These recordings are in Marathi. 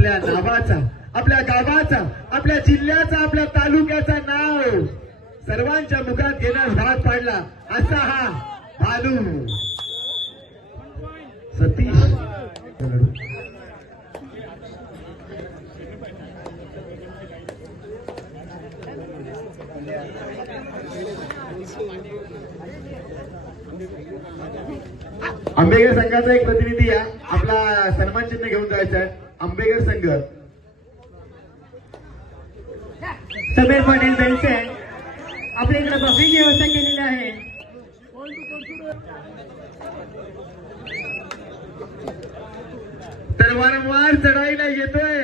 आपल्या नावाचा, आपल्या गावाचा, आपल्या जिल्ह्याचा, आपल्या तालुक्याचा नाव सर्वांच्या मुखात घेण्यास भाग पाडला असा हा भालू सतीश. आंबेकर संघाचा एक प्रतिनिधी या आपला सन्मान चिन्ह घेऊन जायचा आहे. आंबेकर संघ समीर पाटील त्यांचे आपल्या इकडे बफेची व्यवस्था केलेली आहे. तर वारंवार चढाईला येतोय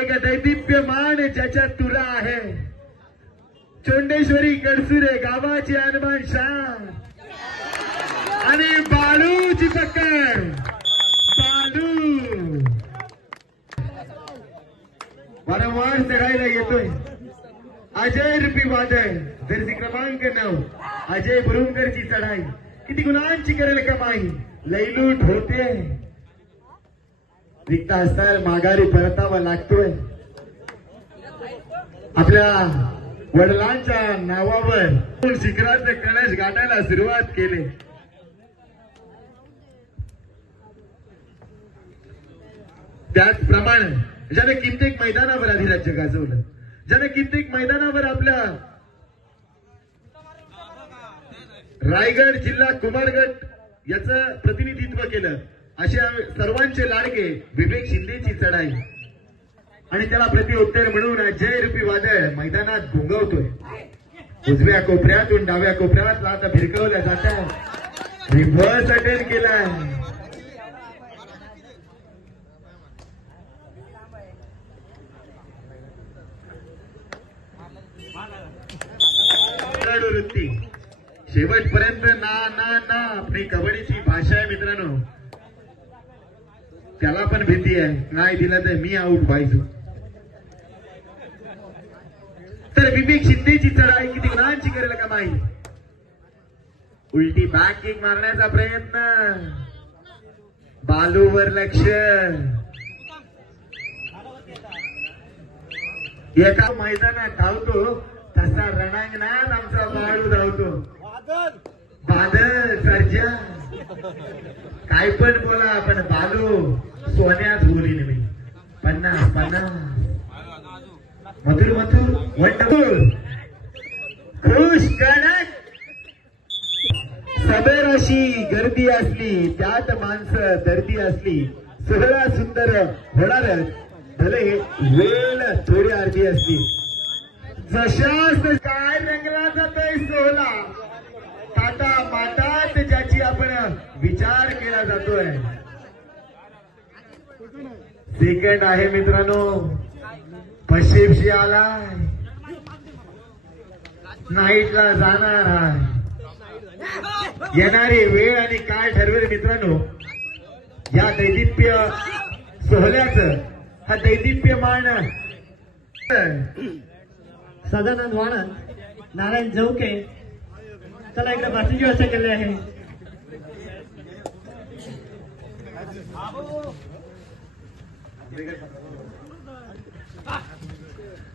एक दैदिप्यमान ज्याच्या तुरा आहे. चोंडेश्वरी कडसुरे गावाची अनमान शान आणि बाळूची टक्कर. बाळू वारंवार चढाईला येतोय. अजय रूपी वादळ जर्सी क्रमांक 9 अजय बुरुंकरची चढाई किती गुणांची करेल कमाई. लैलूट होते रिक्त असताना माघारी परतावा लागतोय. आपल्या वडिलांच्या नावावर शिखराचे कळश गाठायला सुरुवात केली. त्याचप्रमाणे ज्याने कित्येक मैदानावर अधिराज्य गाजवलं, ज्याने कित्येक मैदानावर आपल्या रायगड जिल्हा कुमारगड याचं प्रतिनिधित्व केलं अशा सर्वांचे लाडके विवेक शिंदेची चढाई आणि त्याला प्रत्युत्तर म्हणून जय रूपी वादळ मैदानात घुंगवतोय. उजव्या कोपऱ्यातून डाव्या कोपऱ्यात आता भिरकवल्या जातात. रिव्हर्स अटेंड केलाय. वृत्ती शेवटपर्यंत ना ना ना आपली कबड्डीची भाषा आहे मित्रांनो. त्याला पण भीती आहे, नाही दिला तर मी आऊट व्हायचो. तर विवेक शिंदेची चढाई किती गुणांची करेल कमाई. उलटी बॅक किक मारण्याचा प्रयत्न. बालूवर लक्ष. एका मैदानात धावतो तसा रणांगणात आमचा बाळू धावतो. बादल सर्जा काय पण बोला पण बालू सोन्यात बोलीन मी. 50-50 मथुर मथुर वंडरफुल खुश कडक. सदर अशी गर्दी असली त्यात माणसं दर्दी असली. सोहळा सुंदर होणारच भले वेळ थोडी अर्धी असली. जशास काय रंगला जातोय सोहळा टाटा माटात ज्याची आपण विचार केला जातोय. सेकंड आहे मित्रांनो. पश्चिमशी आलाय. नाईटला जाणार आहे. येणारी वेळ आणि काय ठरवेल मित्रांनो या दैदिप्य सोहळ्याचं. हा दैदिप्यमान सदानंद वाणंद, नारायण जवके त्याला इकडे बसण्याची व्यवस्था केली आहे.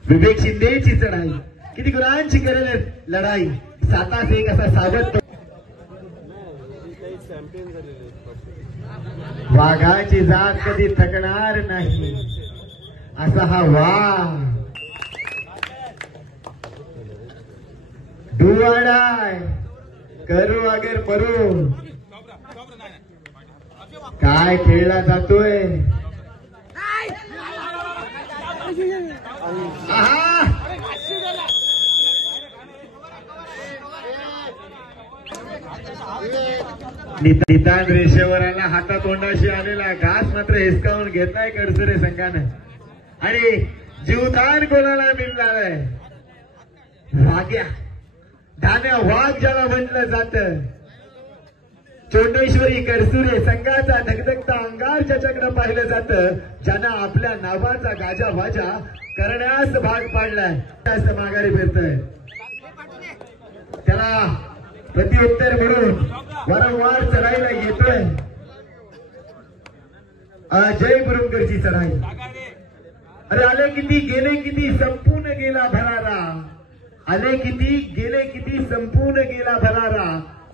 विवेक शिंदेची चढाई किती गुणांची करेल लढाई. 7-1 असा सावध. वाघाची जात कधी थकणार नाही असा हा वाघ. डुवाडाय करू अगर मरू. काय खेळला जातोय. निदान रेषेवर आला. हातातोंडाशी आलेला घास मात्र हिसकावून घेतलाय कडसुरे संघानं आणि जीवदान कोणाला मिळणार आहे. वाघ्या धान्या वाघ ज्याला म्हटलं जातं. चोंडेश्वरी कडसुरे संघाचा धगधगता अंगार ज्याच्याकडे पाहिलं जातं, ज्यानं आपल्या नावाचा गाजा वाजा करण्यास भाग पाडलाय जास्त माघारी फिरतोय. त्याला प्रत्युत्तर म्हणून वारंवार चढाईला येतोय. अजय बुरुमकरची चढाई. अरे आले किती गेले किती संपून गेला भरारा. आले किती गेले किती संपून गेला भरारा.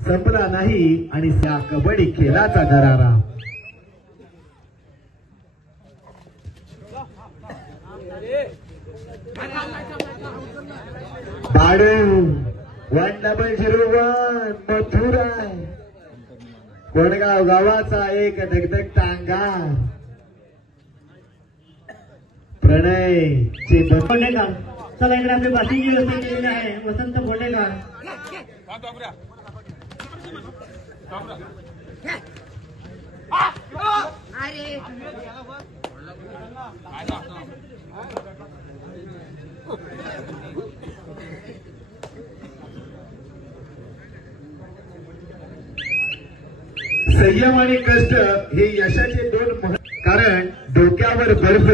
संपला नाही आणि त्या कबड्डी खेळाचा दरारा. बाडू 1001 मथुरा कोणगाव गावाचा एक धगधगता अंगार. प्रणय चे बोंडेकर. चला इकडे आपली बाकीची व्यवस्था केलेली आहे. वसंत बोंडेकर. संयम आणि कष्ट हे यशाचे दोन कारण डोक्यावर बर्फ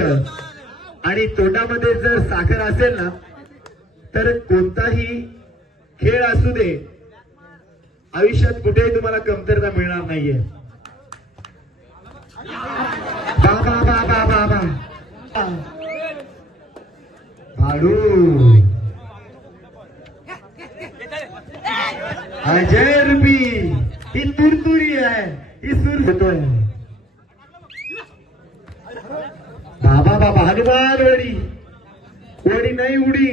आणि तोंडामध्ये जर साखर असेल ना तर कोणताही खेळ असू दे आयुष्यात कुठेही तुम्हाला कमतरता मिळणार नाहीये. बाबा बाबा बाबा भाडू अजय रुपी ही तुरतुरी आहे. ही सूर होतोय. बाबा बाबा हनुमान वडी वडी नाही उडी.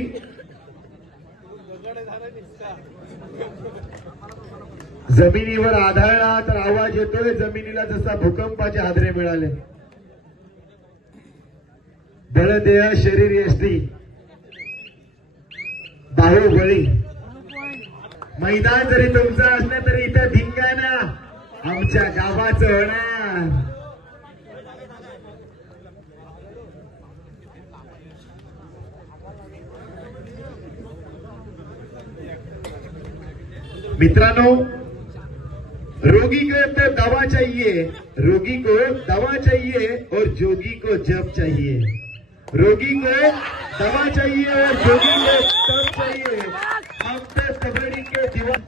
जमिनीवर आदळला तर आवाज येतोय. जमिनीला जसा भूकंपाचे हादरे मिळाले. बळदेह शरीर यष्टी बाहुबळी. मैदान जरी तुमचं असलं तरी इथं धिंगाणा आमच्या गावाचं होणार. मित्रांनो रोगी को तो दवा चाहिए. रोगी को दवा चाहिए और जोगी को जप चाहिए. रोगी को दवा चाहिए और जोगी को जप चाहिए. हमको कबड्डी के दिवस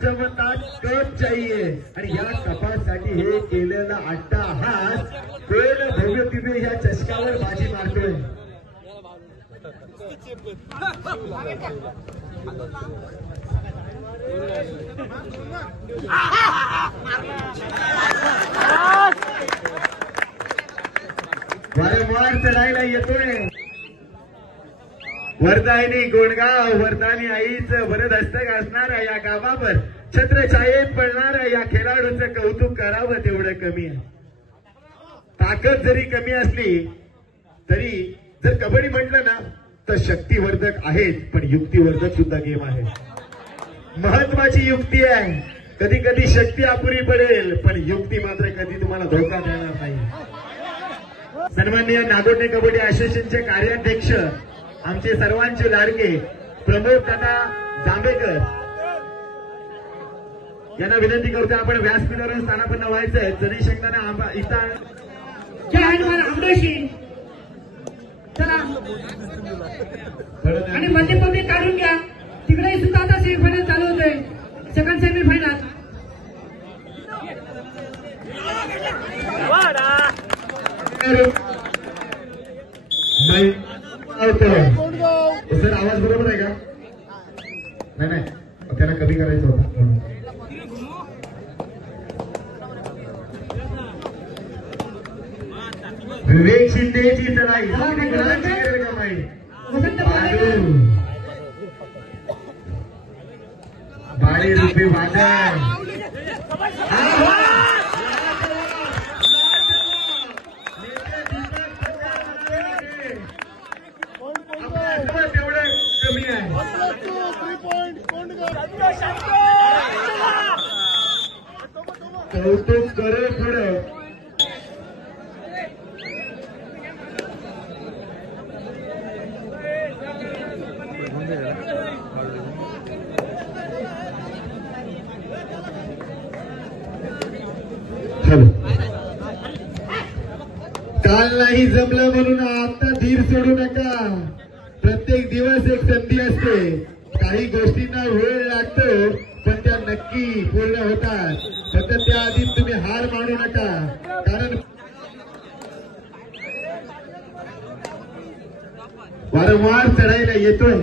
कप चाहिए. आणि या कपासाठी हे केलेला अट्टाहास कोण भव्य दिव्य या चषकावर बाजी मारतोय. वारंवार चढायला येतोय. वरदायनी गोणगाव वरदानी आईचं वरद हस्तक असणाऱ्या या गावावर छत्रछायेत पडणाऱ्या या खेळाडूंचं कौतुक करावं तेवढं कमी आहे. ताकद जरी कमी असली तरी जर कबड्डी म्हटलं ना तर शक्तिवर्धक आहेत पण युक्तिवर्धक सुद्धा गेम आहे. महत्वाची युक्ती आहे. कधी कधी शक्ती अपुरी पडेल पण युक्ती मात्र कधी तुम्हाला धोका देणार नाही. सन्माननीय नागोठणे कबड्डी असोसिएशनचे कार्याध्यक्ष आमचे सर्वांचे लाडके प्रमोद दादा जांभेकर यांना विनंती करतो आपण व्यासपीठावर स्थानापन्न व्हायचंय. जरी शेंगदाणा इथं जय हनुमान आमरेशी. चला आणि मध्ये पब्लिक काढून घ्या. तिकडे सुद्धा आता सेमीफायनल चालू होते. सेकंड सेमीफायनल सर आवाज बरोबर आहे का? नाही त्यांना कमी करायचं होतं. विवेक शिंदेची चढाई बाळे रुपये वादळ. तेवढं कमी आहे. कौतुक करे थोडं. काल नाही जमलं म्हणून आता धीर सोडू नका. प्रत्येक दिवस एक संधी असते. काही गोष्टींना वेळ लागतो पण त्या नक्की पूर्ण होतात. फक्त त्याआधी तुम्ही हार मानू नका. कारण वारंवार चढायला येतोय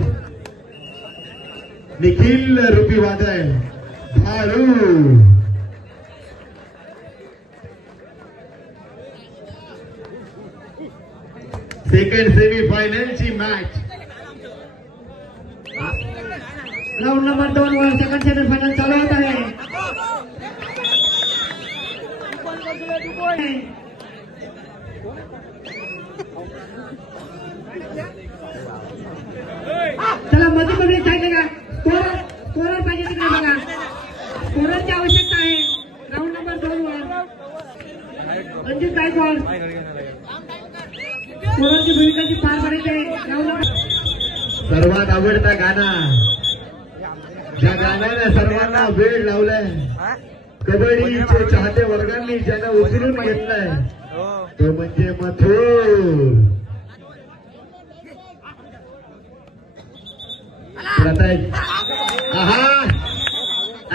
निखिल रुपी वादळ भालू. सेकंड सेमीफायनलची मॅच राऊंड नंबर 2 वर सेकंड सेमीफायनल चालू होत आहे. चला मध्ये सांगितले का स्कोरर पाहिजे तिकडे बघा. स्कोररची आवश्यकता आहे राऊंड नंबर 2 वर. रणजित गायकवाड स्कोररची भूमिकाची पार पडायची आहे. राऊंड सर्वात आवडता गाणा ज्या गाण्याने सर्वांना वेळ लावलाय कबड्डीचे चाहते वर्गांनी ज्यांना उचलून घेतलाय तो म्हणजे मथुर.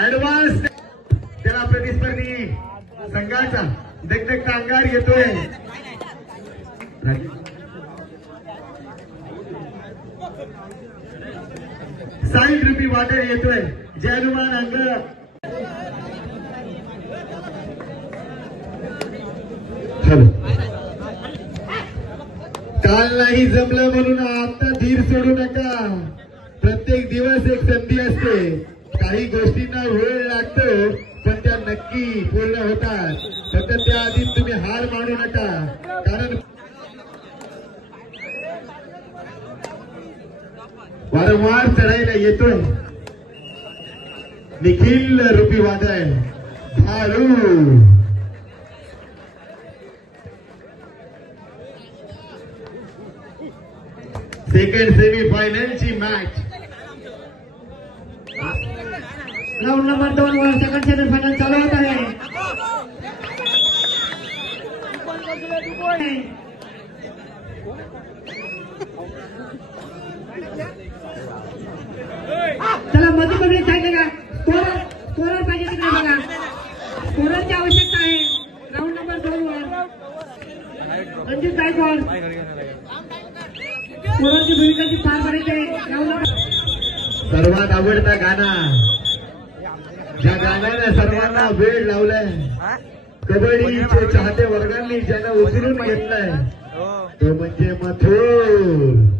ऍडव्हान्स त्याला प्रतिस्पर्धी संघाचा दगदगता अंगार येतोय. साईड रुपी वादळ येतोय. जयनुमान अंग काल नाही जमलं म्हणून आता धीर सोडू नका. प्रत्येक दिवस एक संधी असते. काही गोष्टींना वेळ लागतो पण त्या नक्की पूर्ण होतात. फक्त त्याआधी तुम्ही हार मानू नका कारण वारंवार चढायला येतोय निखिल रुपी वादळ भालू. सेकंड सेमीफायनलची मॅच राऊंड नंबर 2 वर सेकंड सेमीफायनल चालू होत आहे. चला मध्ये सांगितले का स्कोरर पाहिजे तिकडे बघा. स्कोररची आवश्यकता आहे राऊंड नंबर 2 वर. रणजित गायकवाड स्कोररची भूमिकाची पार पडायची आहे. राऊंड नंबर सर्वात आवडता गाणा ज्या गाण्याने सर्वांना वेळ लावलाय कबड्डीचे चाहते वर्गांनी ज्यांना उचलून घेतलाय तो म्हणजे मथुर.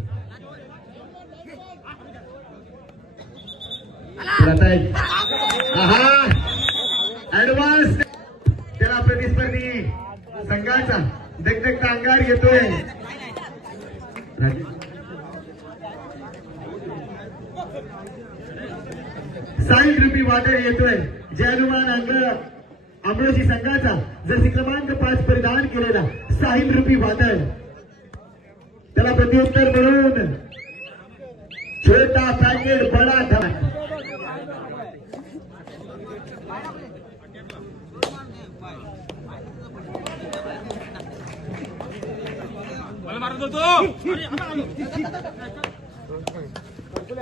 ऍडव्हान्स त्याला प्रतिस्पर्धी संघाचा दगदगता अंगार येतोय. साईड रुपी वादळ येतोय. जयनुमान अंग अमरोशी संघाचा जर्सी क्रमांक 5 परिधान केलेला साहिब रुपी वादळ त्याला प्रत्युत्तर म्हणून छोटा पॅकेट बडा धमाका.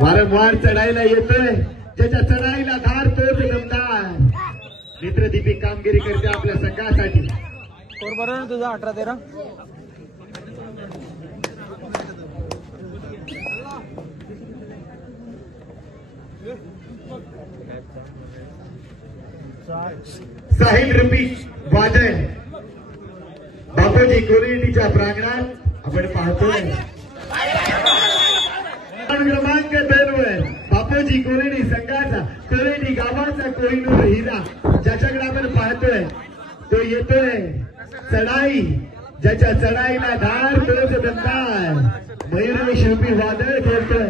वारंवार चढायला येतोय. ज्याच्या चढाईला धार तोच दमदार. नेत्रदीपी कामगिरी करते आपल्या संघासाठी. स्कोर बरोबर ना तुझा 18-13. साहिल रुपी वादळ बापूजी कोलिटीच्या प्रांगणात आपण पाहतोय. क्रमांक 2 वर बापूजी कोलिटी संघाचा कोलिटी गावाचा कोहिनूर हिरा ज्याच्याकडे आपण पाहतोय तो येतोय. चढाई ज्याच्या चढाईला धार तोच दमदार. मयूरेश रुपी वादळ खेळतोय.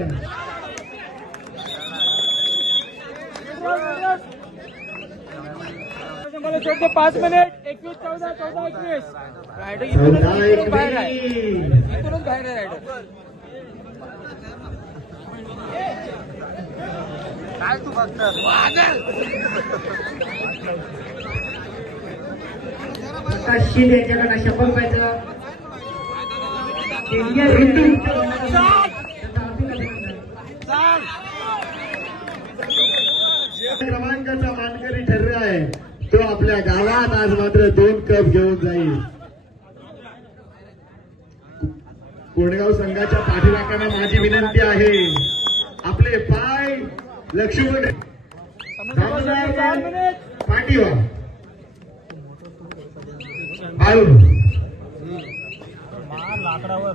शेवटचे 5 मिनिट 21-14-14-21. रायडर इथूनच बाहेर आहे. इथूनच बाहेर आहे रायडर. काय तू फक्त काशी द्यायच्याकडे 100 रुपयाचं क्रमांकाचा मानकरी ठरला आहे तो आपल्या गावात आज मात्र 2 कप घेऊन जाईल. कोंडगाव संघाच्या पाठीराखांना माझी विनंती आहे, आपले पाय लक्ष्मण पाठीवा बाळू लाकडावर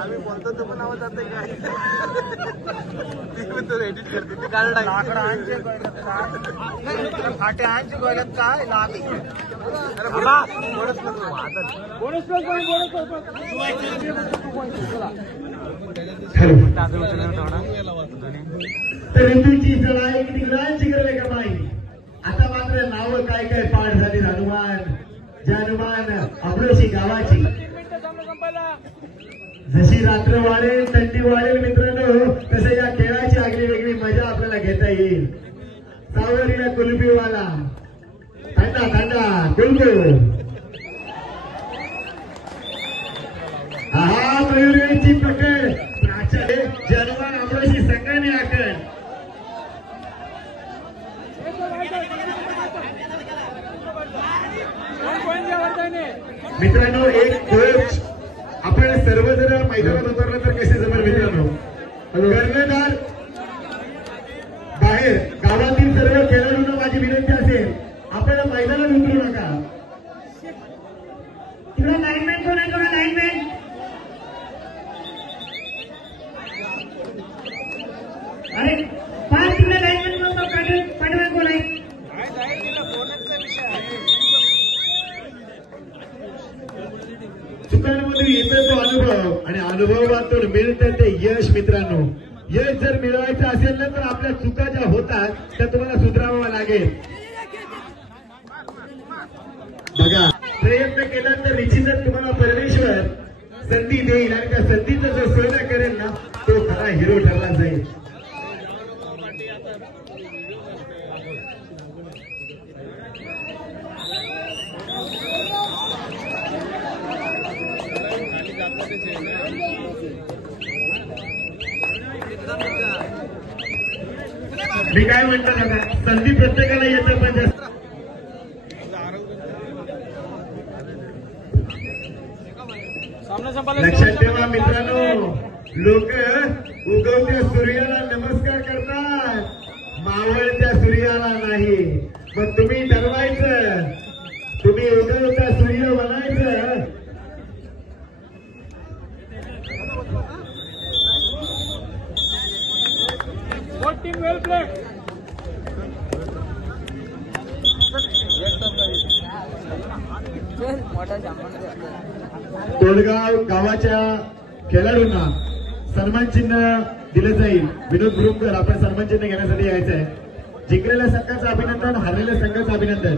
आम्ही बोलतो तो पण आवाज जाते काय एडिट करते ते काढ लाकडं आणचे फाटे आणचे गोळ्यात काय ऋतूची सळाई निघायची गरज का बाई. आता मात्र नावं काय काय पाठ झाली. हनुमान हनुमान अमरोशी गावाची. जशी रात्र वाढेल थंडी वाढेल मित्रांनो, तसे या खेळाची आगली वेगळी मजा आपल्याला घेता येईल. सावरीला कुलबीवाला थंडा थंडा कुलबू. हा मयुरीची पकड हनुमान अमरोशी संघाने आकड. मित्रांनो एक कोच आपण सर्वजण मैदानात उतरलं तर कसे जमर मित्रांनो. कर्णधार बाहेर गावातील सर्व खेळाडूंना माझी विनंती असेल, आपण मैदानात उतरू नका. तिकडे लाईनमॅन कोण आहे? थोडा लाईनमॅन अरे पाच तिकडे लाईनमॅन पाठवा कोण आहे? चुकांमध्ये येतो तो अनुभव आणि अनुभवातून मिळतं ते यश. मित्रांनो यश जर मिळवायचं असेल ना तर आपल्या चुका ज्या होतात त्या तुम्हाला सुधारावं लागेल. बघा प्रयत्न केला तर निश्चितच तुम्हाला परमेश्वर संधी देईल आणि त्या संधीचं जो सोयरा करेल ना तो खरा हिरो ठरला जाईल. मी काय म्हणतो दादा, संधी प्रत्येकाला येतं पण जास्त लक्षात ठेवा मित्रांनो. लोक उगवत्या सूर्याला नमस्कार करतात, मावळत्या सूर्याला नाही. मग तुम्ही ठरवायचं, तुम्ही उगवता सूर्य बनायचं. टीम वेल प्लेड. कोंडगाव गावाच्या खेळाडूंना सन्मान चिन्ह दिलं जाईल. विनोद ब्रुमकर आपण सन्मान चिन्ह घेण्यासाठी यायचं आहे. जिंकलेल्या संघाचं अभिनंदन, हारलेल्या संघाचं अभिनंदन.